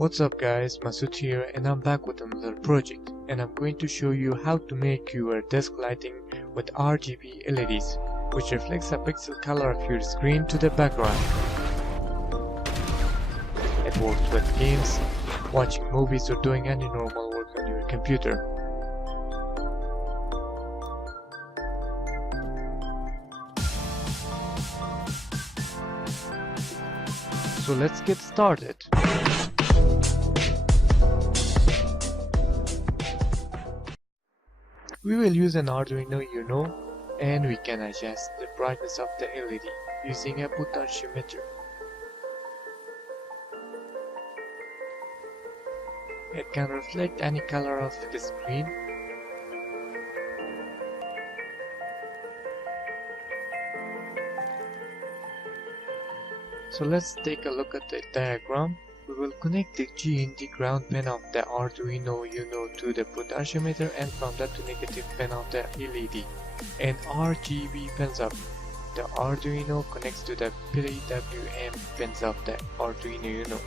What's up guys, Masood here and I'm back with another project, and I'm going to show you how to make your desk lighting with RGB LEDs, which reflects a pixel color of your screen to the background. It works with games, watching movies or doing any normal work on your computer. So let's get started. We will use an Arduino Uno, and we can adjust the brightness of the LED using a potentiometer. It can reflect any color of the screen. So let's take a look at the diagram. We will connect the G&D ground pin of the Arduino Uno to the potentiometer, and from that to negative pin of the LED and RGB pins up. The Arduino connects to the PWM pins of the Arduino Uno.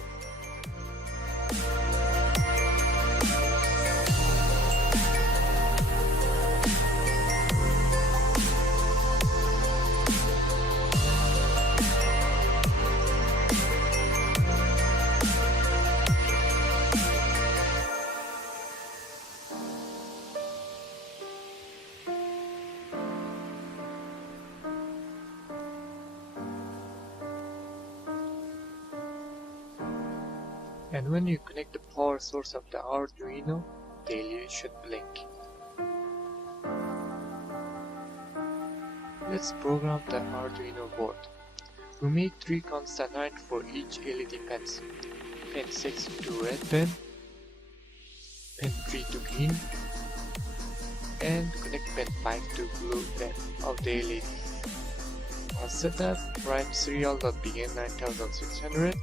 And when you connect the power source of the Arduino, the LED should blink. Let's program the Arduino board. We made 3 constant 9 for each LED pins. Pin 6 to red pin, pin 3 to green, and connect pin 5 to blue pin of the LED. On setup, write serial.begin 9600.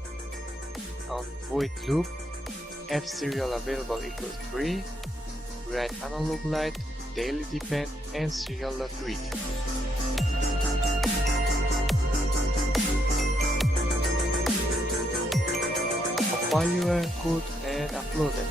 On void loop, f serial available equals 3, write analog light, the LED pin, and serial.read. Compile your code and upload it.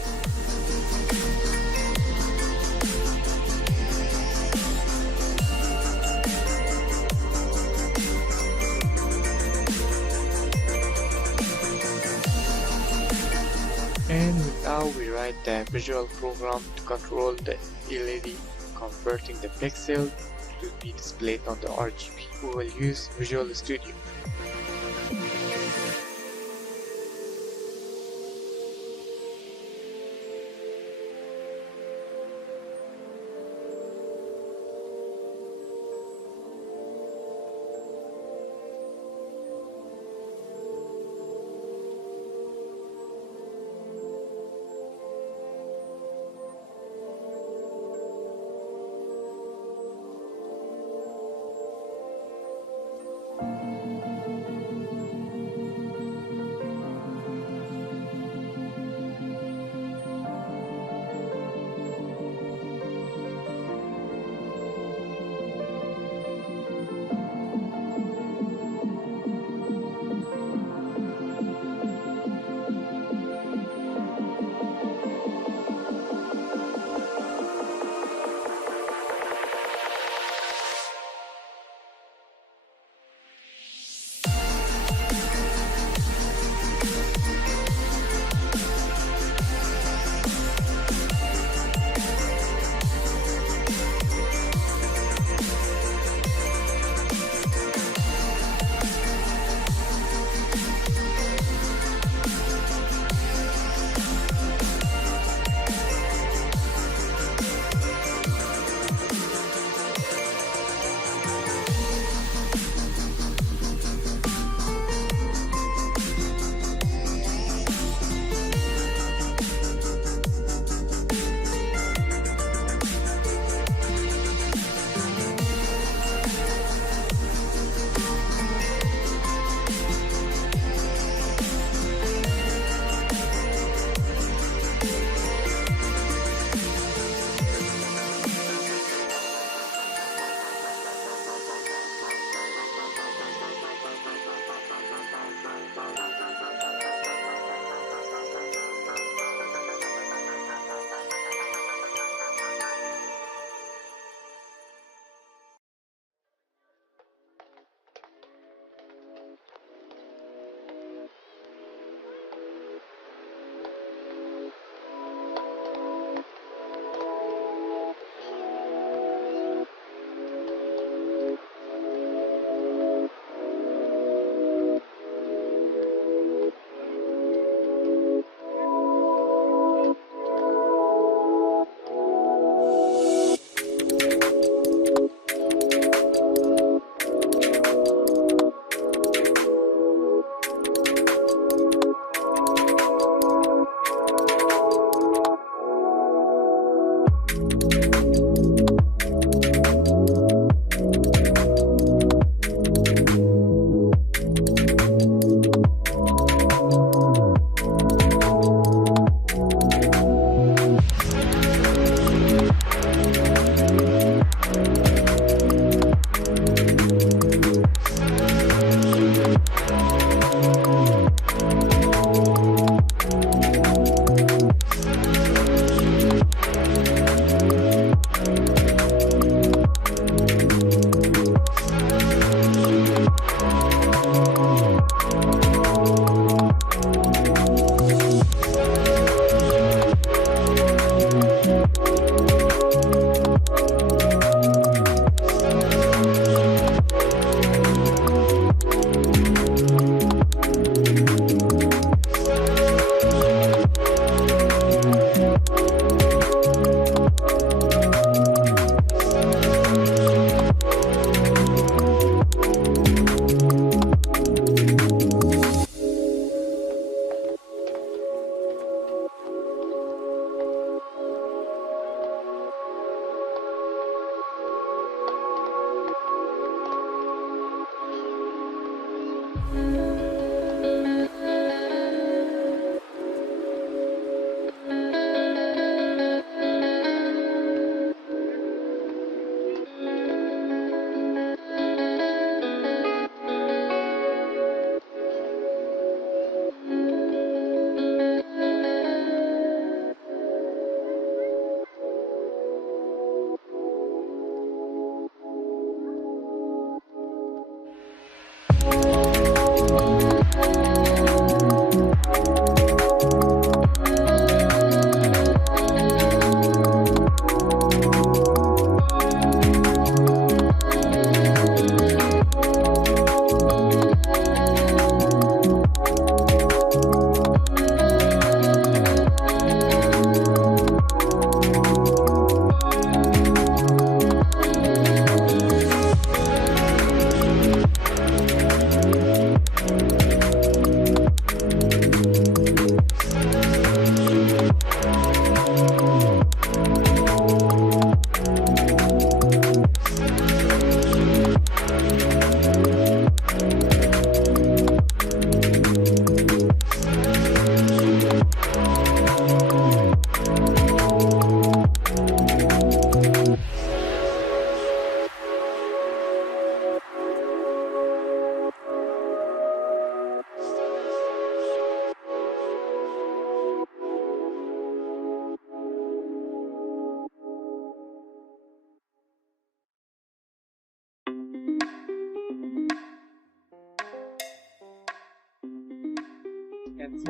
And now we write the visual program to control the LED, converting the pixel to be displayed on the RGB. We will use Visual Studio.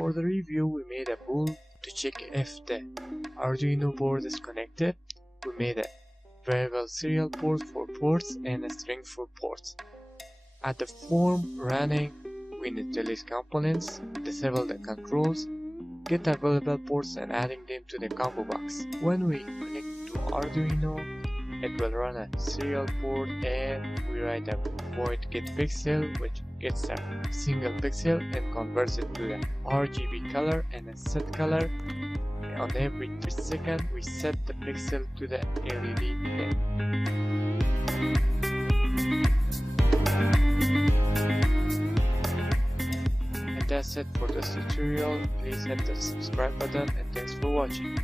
For the review, we made a bool to check if the Arduino board is connected. We made a variable serial port for ports and a string for ports. At the form running, we need to list components, disable the controls, get available ports and adding them to the combo box. When we connect to Arduino, it will run a serial port and we write a void get pixel, which gets a single pixel and converts it to the RGB color and a set color. On every 3 seconds, we set the pixel to the LED pin. And that's it for this tutorial. Please hit the subscribe button and thanks for watching.